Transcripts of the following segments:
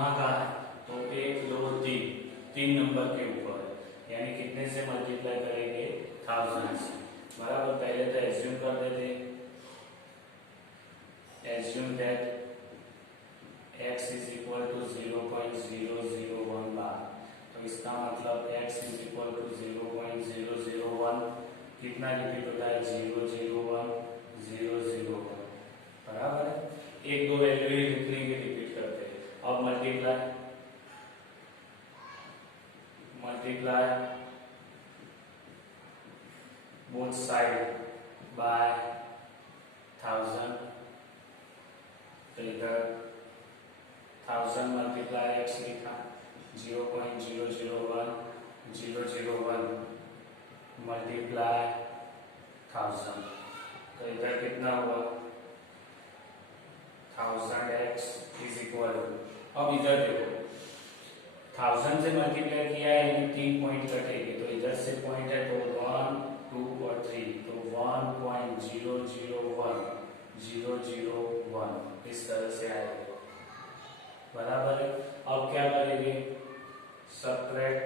कहाँ कहाँ है, तो 1 2 3 नंबर के ऊपर, यानी कितने से मल्टीप्लाई करेंगे, 1000 से। बराबर, पहले तो एज्यूम कर देते, assume that x is equal to 0.001 bar. तो इसका मतलब x इज इक्वल टू 0.001 कितना रिपीट होता है, 001 001। बराबर है, एक दो वैल्यू ही लिखने की रिपीट करते हैं। अब मल्टीप्लाई बोथ साइड बाय 1000, तो इधर 1000 मल्टीप्लाई x लिखा, 0.001 मल्टीप्लाई 1000, तो इधर कितना हुआ, 1000x इज इक्वल टू, अब इधर देखो 1000 से मल्टीप्लाई किया है, यानी 3 पॉइंट कटेगी, तो इधर से पॉइंट है तो 1 2 और 3, तो 1.001 इस तरह से आएगा। बराबर है, अब क्या करेंगे, subtract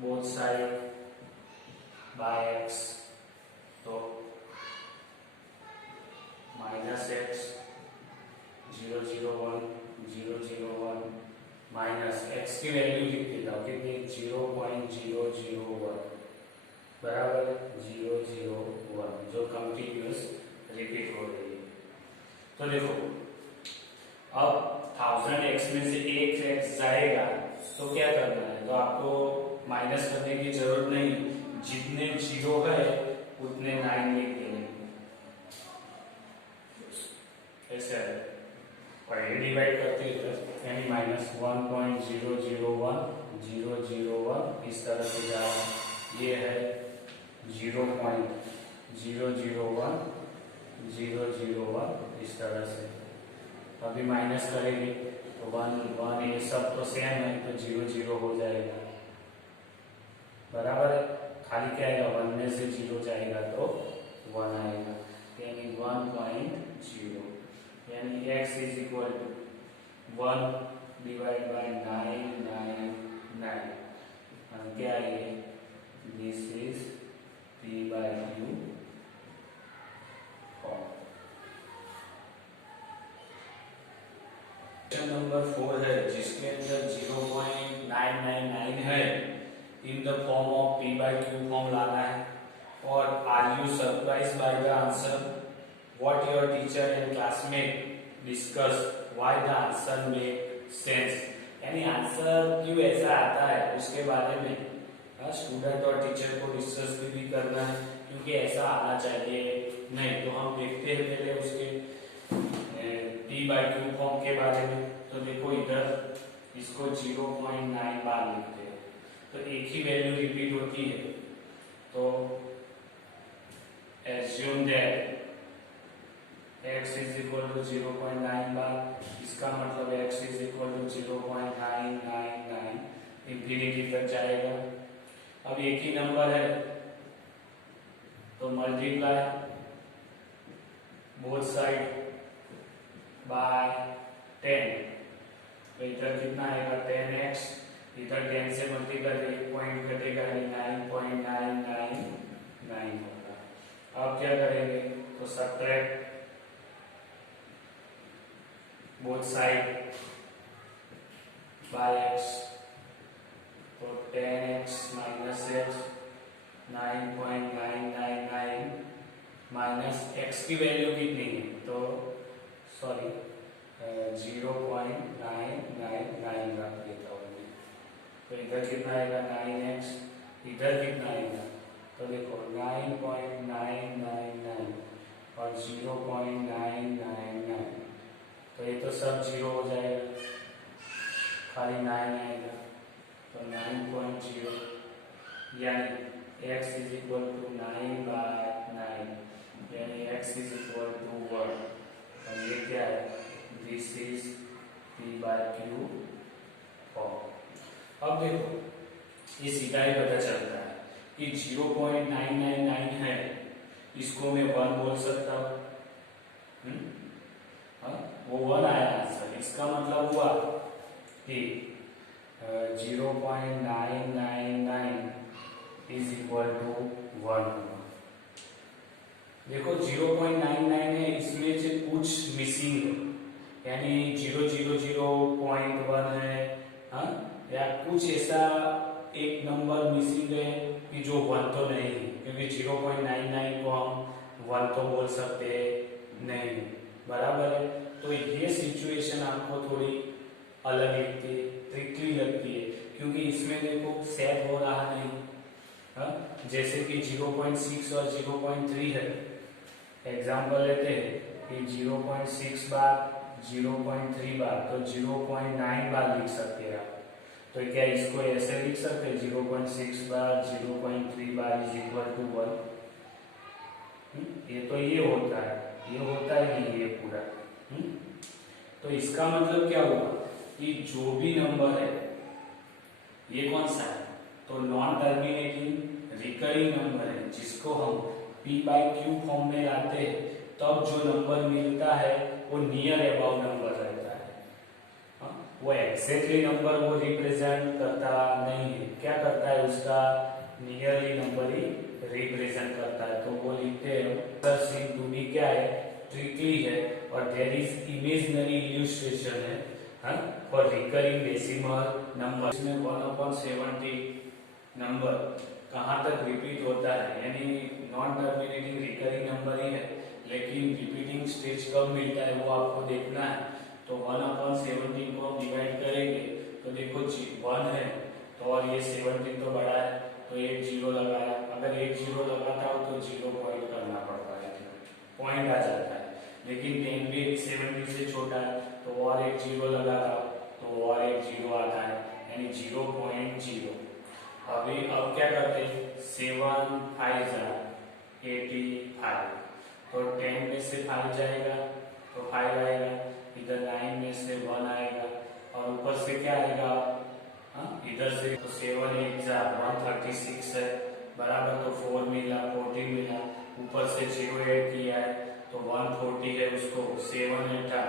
both side by x, तो -x 001 माइनस x की वैल्यू लिख देता हूँ कितनी, 0.001 बराबर 001, जो कंटिन्यूअस रिपीट हो रही है। तो देखो अब 1000x में से एक x जाएगा, तो क्या करना है, तो आपको माइनस करने की जरूरत नहीं, जितने 0 है उतने 9 लिख देंगे, ऐसे है, पहले डिवाइड करते हैं, यानी -1.001 इस तरह से जाएगा, ये है 0.001 इस तरह से। अभी माइनस करेंगे तो 1 ये सब तो सेम है, तो 0 हो जाएगा। बराबर है, खाली क्या आएगा, 1 में से 0 जाएगा तो 1 आएगा, यानी 1.0, यानी x is equal to 1 divide by 999, और क्या है, this is p/q form. Question number 4 है, जिसके अंदर 0.999 है, in the form of p/q form लाना है। और are you surprise by the answer, what your teacher and classmate discuss, why the answer make sense, यानी आंसर क्यों ऐसा आता है उसके बारे में स्टूडेंट और टीचर को डिस्कस भी करना है, क्योंकि ऐसा आना चाहिए नहीं। तो हम देखते हैं पहले उसके p/q फॉर्म के बारे में। तो देखो इधर इसको 0.9 बार लिखते हैं, तो एक ही वैल्यू रिपीट होती है, तो assume that x is equal to 0.9 bar, इसका मतलब x is equal to 0.999, infinity तक जाएगा। अब एक ही नंबर है, तो मल्टीप्लाई बोथ साइड बाय 10, तो इधर कितना आएगा, 10x, इधर 10 से मल्टीप्लाई, एक पॉइंट कटेगा, 9.999 होगा। अब क्या करेंगे, तो subtract both side by x, तो 10x minus x 9.999 minus x की वैल्यू कितनी है, तो सॉरी 0.999 रख देता हूँ, तो इधर कितना आएगा 9x, इधर कितना आएगा, तो देखो 9.999 और 0.999, तो ये तो सब 0 हो जाएगा, खाली 9 आएगा, तो 9.0, यानी x इज इक्वल टू 9/9, यानी x इज इक्वल टू 1, और ये क्या है, दिस इज p/q फॉर्म। अब देखो ये सीधा ही पता चलता है कि 0.999 है, इसको मैं 1 बोल सकता हूँ, वो 1 आया आंसर, कि 0.999 इज इक्वल टू 1। देखो 0.99 है, इसमें से कुछ मिसिंग है, यानी 0.1 है, हाँ, या कुछ ऐसा एक नंबर मिसिंग है कि जो 1 तो नहीं है, क्योंकि 0.99 को हम 1 तो बोल सकते नहीं, बराबर है। तो ये सिचुएशन आपको थोड़ी अलग लगती है, ट्रिकी लगती है, क्योंकि इसमें देखो सेट हो रहा नहीं, हाँ, जैसे कि 0.6 और 0.3 है। एग्जाम्पल लेते हैं कि 0.6 बार 0.3 बार तो 0.9 बार लिख सकते हैं आप। तो क्या इसको ऐसे लिख सकते हैं 0.6 बार 0.3 बार इज इक्वल टू 1? ये तो ये होता है नहीं ये पूरा। तो इसका मतलब क्या हुआ कि जो भी नंबर है ये कौन सा है, तो नॉन टर्मिनेटिंग रिकरिंग नंबर है, जिसको हम p/q फॉर्म में लाते हैं तब जो नंबर मिलता है वो नियर अबाउट नंबर रहता है। वो एक्जैक्टली नंबर वो रिप्रेजेंट करता नहीं है, क्या करता है उसका नियरली नंबर ही रिप्रेजेंट करता है। तो वो लिखते हैं सीन टू बी क्या है, ट्रिकली है, और देयर इज इमेजिनरी इल्यूस्ट्रेशन है फॉर रिकरिंग डेसिमल नंबर। इसमें 1/70 नंबर कहाँ तक रिपीट होता है, यानी नॉन टर्मिनेटिंग रिकरिंग नंबर ही है, लेकिन रिपीटिंग स्टेज कब मिलता है वो आपको देखना है। तो 1/17 को हम डिवाइड करेंगे तो देखो 1 है तो, और ये 17 तो बड़ा है तो एक 0 लगाया, अगर एक 0 लगाता हो तो 0 पॉइंट करना पड़ता है, पॉइंट आ जाता है। लेकिन 10 भी 70 से छोटा है तो और एक 0 लगाता हो तो और एक 0 आता है, यानी 0.0। अभी अब क्या करते हैं, 7 5 85, तो 10 में से 5 जाएगा तो 5 आएगा, इधर 9 में से 1 आएगा, और ऊपर से क्या आएगा, इधर से तो 7 8 136 है, बराबर, तो 4 मिला 14 मिला, ऊपर से 0 ऐड किया है तो 140 है, उसको 7 8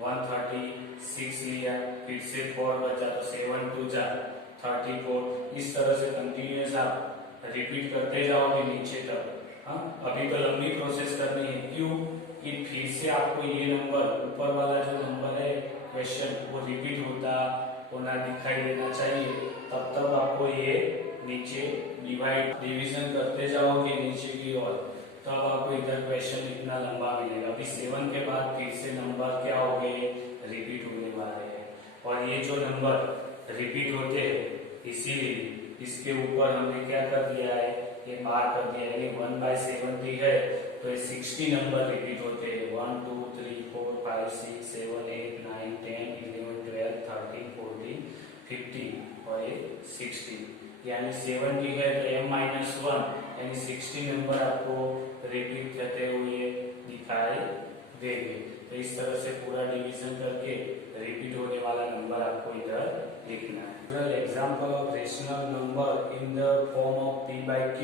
136 लिया, फिर से 4 बचा तो 7 2 34। इस तरह से कंटिन्यूअस आप रिपीट करते जाओगे नीचे तक। अभी तो लंबी प्रोसेस करनी है, क्यों कि फिर से आपको ये नंबर ऊपर वाला जो नंबर है क्वेश्चन वो रिपीट होना दिखाई देना चाहिए, तब तक आपको ये नीचे डिवीजन करते जाओगे नीचे की ओर, तब आपको इधर क्वेश्चन इतना लंबा मिलेगा। अभी 7 के बाद फिर से नंबर क्या हो गए, रिपीट होने वाले हैं, और ये जो नंबर रिपीट होते हैं इसीलिए इसके ऊपर हमने क्या कर दिया है, ये मार्क कर दिया है, 1/70 है तो ये 60 नंबर रिपीट होते हैं, 1 2 3 4 5 6 7 8 9 10 11 12 13 14 15 और ये 60, यानी 70 है तो m-1 यानी 60 नंबर आपको रिपीट करते हुए दिखाई देंगे। तो इस तरह से पूरा डिवीजन करके रिपीट होने वाला नंबर आपको इधर लिखना है। Example of rational number in the form of p/q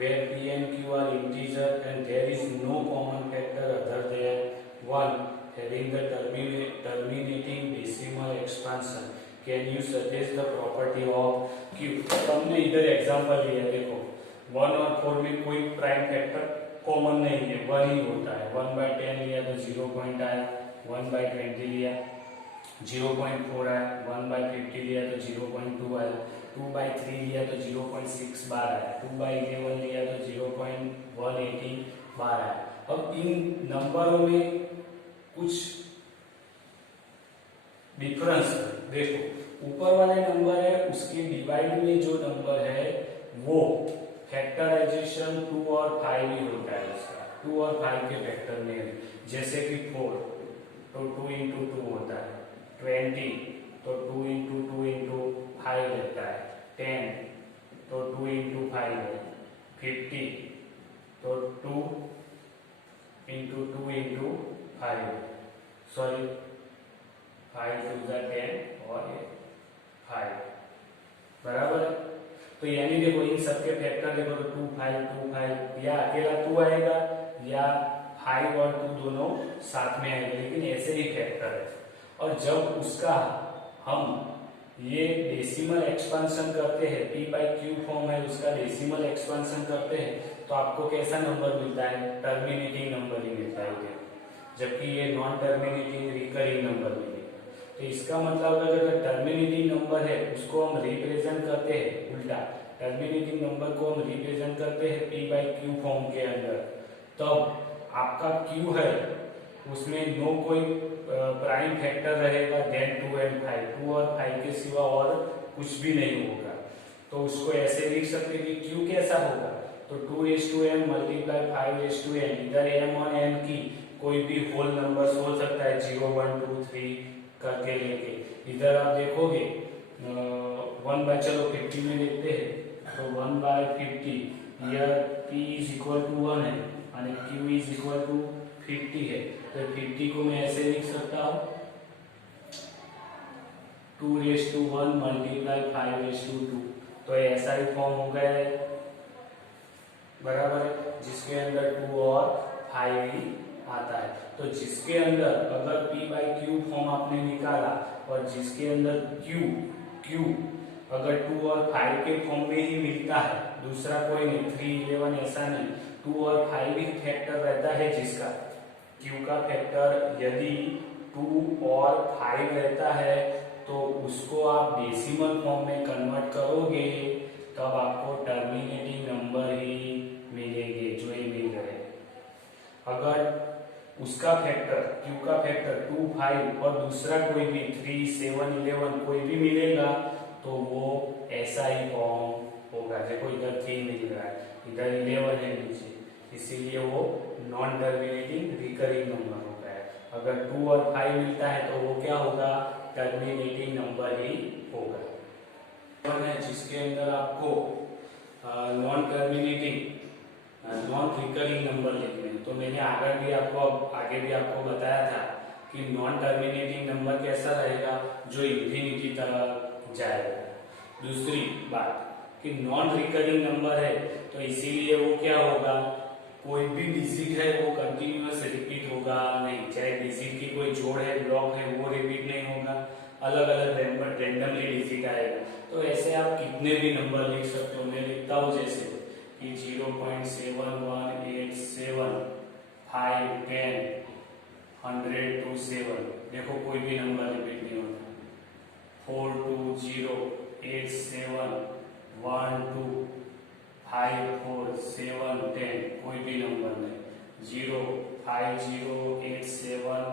where p and q are integer and there is no common factor other than 1 having the terminating decimal expansion. Can you suggest the property of q? हमने इधर example लिया, देखो 1 और 4 में कोई prime factor common नहीं है, 1 ही होता है। 1/10 लिया तो 0 पॉइंट आया, 1/20 लिया 0.4 आया, 1/50 लिया तो 0.2 आया, 2/3 लिया तो 0.6 बार आया, 2/11 लिया तो 0.180 बार आया। अब इन नंबरों में कुछ डिफरेंस देखो, ऊपर वाले नंबर है उसके डिवाइड में जो नंबर है वो फैक्टराइजेशन 2 और 5 ही होता है उसका, 2 और 5 के फैक्टर में, जैसे कि 4 तो 2 into 2 होता है, 20 तो 2 into 2 into 5 रहता है, 10 तो 2 into 5 है, 50 तो 2 into 2 into 5, सॉरी 5 2 10 और 5, बराबर। तो यानी देखो इन सबके फैक्टर देखो तो 2 5 2 5, या अकेला 2 आएगा या 5 और 2 दोनों साथ में आएंगे, लेकिन ऐसे ही फैक्टर है। और जब उसका हम ये डेसिमल एक्सपेंशन करते हैं, p बाई क्यू फॉर्म है उसका डेसिमल एक्सपेंशन करते हैं तो आपको कैसा नंबर मिलता है? टर्मिनेटिंग नंबर ही मिलता है, जबकि ये नॉन टर्मिनेटिंग रिकरिंग नंबर मिलेगा। तो इसका मतलब अगर टर्मिनेटिंग नंबर है उसको हम रिप्रेजेंट करते हैं उल्टा, टर्मिनेटिंग नंबर को हम रिप्रेजेंट करते हैं p बाई क्यू फॉर्म के अंदर, तब आपका q है उसमें नो कोई प्राइम फैक्टर रहेगा देन 2 एंड 5, 2 और 5 के सिवा और कुछ भी नहीं होगा। तो उसको ऐसे लिख सकते कि q कैसा होगा, तो 2:m मल्टीप्लाई 5:n, इधर m और n की कोई भी होल नंबर हो सकता है 0 1 2 3 करके लेके। इधर आप देखोगे 1 बाय, चलो 50 में लिखते हैं, तो 1/50 here p is equal to 1 है और q इज इक्वल टू 50 है, तो 50 को मैं ऐसे लिख सकता हूँ 2:1 मल्टीप्लाई 5:2, तो ऐसा ही फॉर्म हो गया है, बराबर है, जिसके अंदर 2 और 5 ही आता है। तो जिसके अंदर अगर p बाई क्यू फॉर्म आपने निकाला और जिसके अंदर q अगर 2 और 5 के फॉर्म में ही मिलता है, दूसरा कोई नहीं, 3 11 ऐसा नहीं, 2 और 5 ही फैक्टर रहता है जिसका q का फैक्टर यदि 2 और 5 रहता है तो उसको आप डेसिमल फॉर्म में कन्वर्ट करोगे तब आपको टर्मिनेटिंग नंबर ही मिलेंगे जो ये मिल रहे हैं। अगर उसका फैक्टर q का फैक्टर 2 5 और दूसरा कोई भी 3 7 11 कोई भी मिलेगा तो वो ऐसा ही फॉर्म होगा। देखो इधर 3 मिल रहा है, इधर 11 है नीचे, इसीलिए वो नॉन टर्मिनेटिंग रिकरिंग नंबर होता है। अगर 2 और 5 मिलता है तो वो क्या होगा? टर्मिनेटिंग नंबर ही होगा। जिसके अंदर आपको non terminating non recurring number लिखने हैं, तो मैंने आगे भी आपको बताया था कि नॉन टर्मिनेटिंग नंबर कैसा रहेगा, जो इंफिनिटी तरफ जाएगा। दूसरी बात कि नॉन रिकरिंग नंबर है तो इसीलिए वो क्या होगा, कोई भी डिजिट है वो कंटिन्यूअस रिपीट होगा नहीं, चाहे डिजिट की कोई जोड़ है ब्लॉक है वो रिपीट नहीं होगा, अलग अलग रैंडमली डिजिट आएगा। तो ऐसे आप कितने भी नंबर लिख सकते हो, मैं लिखता हूँ जैसे कि 0.7187 5 10 100 to 7, देखो कोई भी नंबर रिपीट नहीं होता। 42087 1 2 5 4 7 10 कोई भी नंबर नहीं। 05087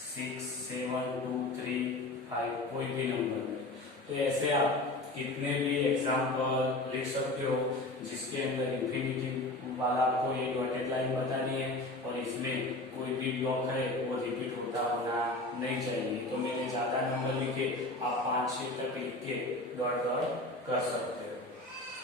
6 7 2 3 5 कोई भी नंबर नहीं। तो ऐसे आप कितने भी एग्जाम्पल लिख सकते हो जिसके अंदर इंफिनिटी वाला आपको एक डॉटेड लाइन बतानी है और इसमें कोई भी ब्लॉक है वो रिपीट होता होना नहीं चाहिए। तो मैंने ज्यादा नंबर लिखे, आप 5-6 तक लिख के डॉट डॉट कर सकते हो,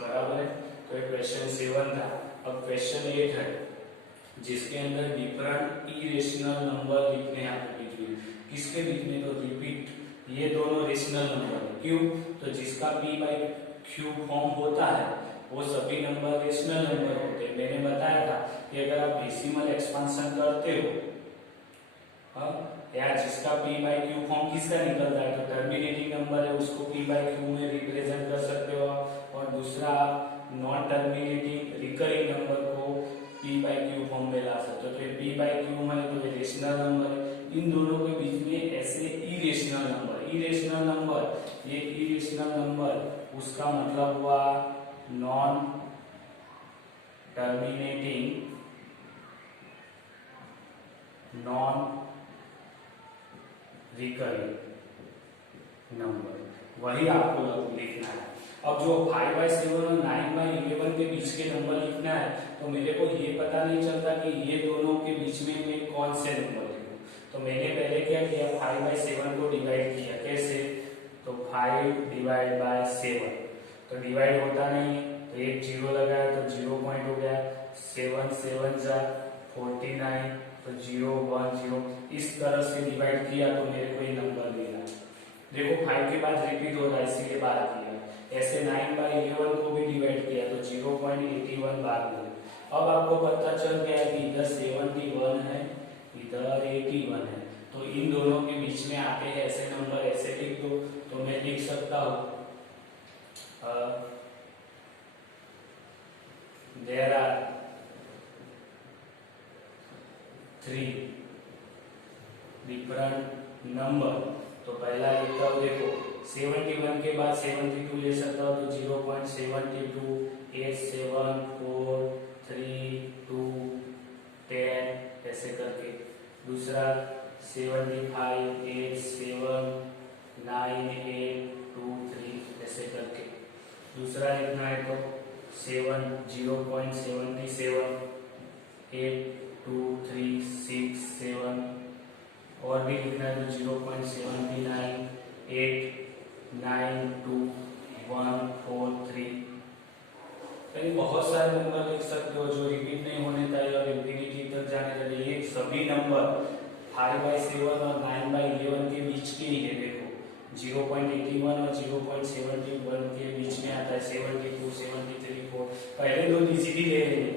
बराबर है। तो ये क्वेश्चन 7 था। अब क्वेश्चन 8 है जिसके अंदर डिफरेंट इरेशनल नंबर लिखने हैं आपके बीच में। किसके बीच में? तो रिपीट, ये दोनों रेशनल नंबर है। क्यों? तो जिसका p बाई क्यू फॉर्म होता है वो सभी नंबर रेशनल नंबर होते हैं। मैंने बताया था कि अगर आप डेसिमल एक्सपेंशन करते हो या जिसका p बाई क्यू फॉर्म किसका निकलता है तो टर्मिनेटिंग नंबर है उसको p बाई क्यू में रिप्रेजेंट कर सकते हो, और दूसरा नॉन टर्मिनेटिंग रिकरिंग नंबर को p बाई क्यू फॉर्म में ला सकते हो। तो ये p बाई क्यू है तो ये रेशनल नंबर है। इन दोनों के बीच में ऐसे इरेशनल नंबर, ये इरेशनल नंबर उसका मतलब हुआ non terminating non recurring number, वही आपको लिखना है। अब जो 5/7 और 9/11 के बीच के नंबर लिखना है तो मेरे को ये पता नहीं चलता कि ये दोनों के बीच में मैं कौन से नंबर लिखूं। तो मैंने पहले क्या किया, 5/7 को डिवाइड किया। कैसे? तो 5/7 तो डिवाइड होता नहीं है तो एक 0 लगाया तो 0 पॉइंट हो गया, 7 7 जा 49 तो 0 1 0, इस तरह से डिवाइड किया तो मेरे को ये नंबर मिला। देखो 5 के बाद रिपीट हो रहा है इसीलिए बात किया। ऐसे 9/11 को भी डिवाइड किया तो 0.81 बार मिला। अब आपको पता चल गया है कि इधर 71 है, इधर 81 है, तो इन दोनों के बीच में आते हैं ऐसे नंबर ऐसे लिख दो, तो मैं लिख सकता हूं देयर आर 3 डिफरेंट नंबर। तो पहला लिखता हूं, देखो 71 के बाद 72 ले सकता हूं, तो 0.72 8 7 4 3 2 10 ऐसे करके। दूसरा 75 8 7 9 8 2 3 ऐसे करके। दूसरा लिखना है तो 0.77 8 2 3 6 7 और भी लिखना है तो 0.79 8 9 2 1 4 3। कहीं बहुत सारे नंबर लिख सकते हो जो रिपीट नहीं होने चाहिए और इंफिनिटी तक जाने चाहिए। ये सभी नंबर 5/7 और 9/11 के बीच के ही है। देखो 0.81 और 0.71 के बीच में आता है, 72 73 4। पहले दो इजीली ले लेंगे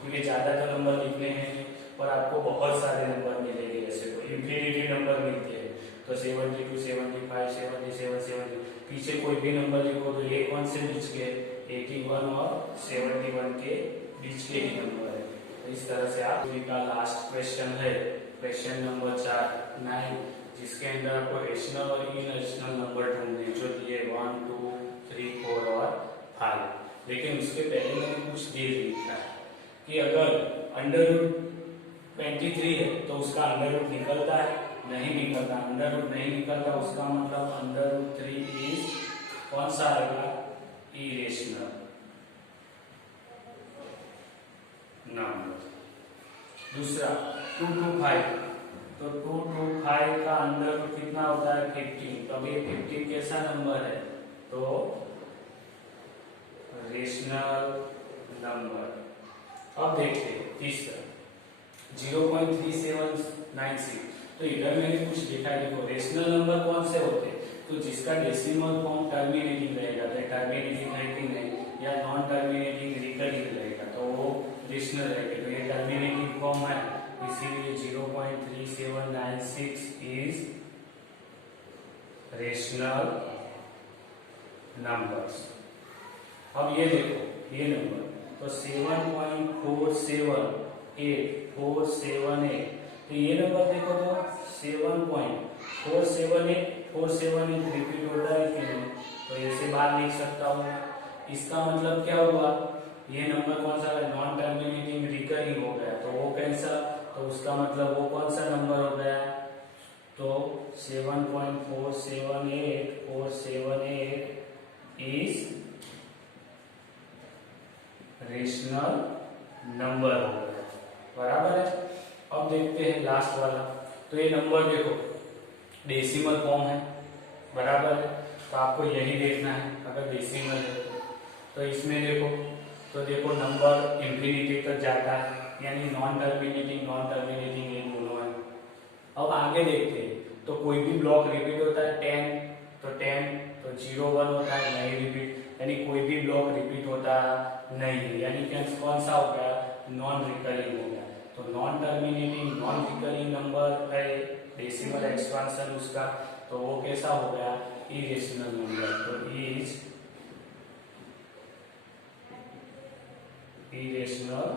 क्योंकि ज्यादा तो नंबर लिखने हैं और आपको बहुत सारे नंबर मिलेंगे। ऐसे तो इंफिनिटी नंबर मिलते हैं, तो 72 75 77 70। पीछे कोई भी नंबर लिखो तो ये कौन से बीच के, 81 और 71 के बीच के ही नंबर है। तो इस तरह से आप का लास्ट क्वेश्चन है क्वेश्चन नंबर 9, जिसके अंदर आपको रेशनल और इरेशनल नंबर ढूंढने जो दिए 1 2 3 4 और 5। लेकिन उसके पहले मैंने कुछ ये लिखा है कि अगर अंडर रूट 23 है तो उसका अंडर रूट निकलता है, नहीं निकलता। अंडर रूट नहीं निकलता उसका मतलब अंडर रूट 3 इज कौन सा आएगा, इरेशनल नंबर। दूसरा 2 to 5, तो 2 to 5 का अंडर रूट कितना होता है, 15। तो अब ये 15 कैसा नंबर है, तो रेशनल नंबर। अब देखते हैं तीसरा 0.3796। तो इधर मैंने कुछ लिखा है, देखो रेशनल नंबर कौन से होते हैं, तो जिसका डेसिमल फॉर्म टर्मिनेटिंग रहेगा, तो टर्मिनेटिंग रेटिंग है या नॉन टर्मिनेटिंग रिकरिंग रहेगा तो वो रेशनल रहेगा। तो ये टर्मिनेटिंग फॉर्म है, इसीलिए 0.3796 इज रेशनल नंबर्स। अब ये देखो ये नंबर तो 7.478478, तो ये नंबर देखो तो 7.478478 रिपीट होता है कि नहीं, तो ऐसे बात लिख सकता हूँ। इसका मतलब क्या हुआ, ये नंबर कौन सा है, नॉन टर्मिनेटिंग रिकरिंग हो गया, तो वो कैंसा, तो उसका मतलब वो कौन सा नंबर हो गया, तो 7.478478 इज रेशनल नंबर हो गया, बराबर है। अब देखते हैं लास्ट वाला, तो ये नंबर देखो डेसिमल फॉर्म है, बराबर है, तो आपको यही देखना है अगर डेसिमल है तो इसमें देखो नंबर इंफिनिटी तक जाता है, यानी नॉन टर्मिनेटिंग ये दोनों है। अब आगे देखते हैं, तो कोई भी ब्लॉक रिपीट होता है 10 तो 0 1 होता है, नहीं रिपीट, यानी कोई भी ब्लॉक रिपीट होता नहीं है, यानी कौन सा हो गया, नॉन रिकरिंग हो गया। तो non terminating non recurring number है डेसिमल एक्सपांशन उसका, तो वो कैसा हो गया, इरेशनल नंबर। तो इज इरेशनल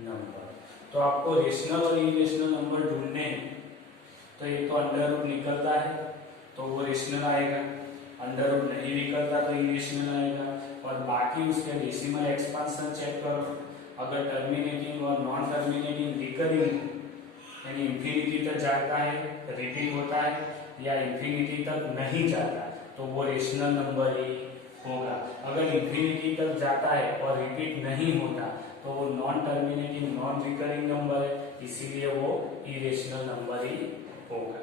नंबर। तो आपको रेशनल और इरेशनल नंबर ढूंढने हैं, तो ये तो अंडर रूट निकलता है तो वो रेशनल आएगा, अंडर रूट नहीं निकलता तो इरेशनल आएगा। और बाकी उसके डेसिमल एक्सपांशन चेक करो, अगर टर्मिनेटिंग और नॉन टर्मिनेटिंग रिकरिंग यानी इंफिनिटी तक जाता है, रिपीट होता है, या इंफिनिटी तक नहीं जाता तो वो रेशनल नंबर ही होगा। अगर इंफिनिटी तक जाता है और रिपीट नहीं होता तो वो non terminating non recurring number है, इसीलिए वो इरेशनल नंबर ही होगा।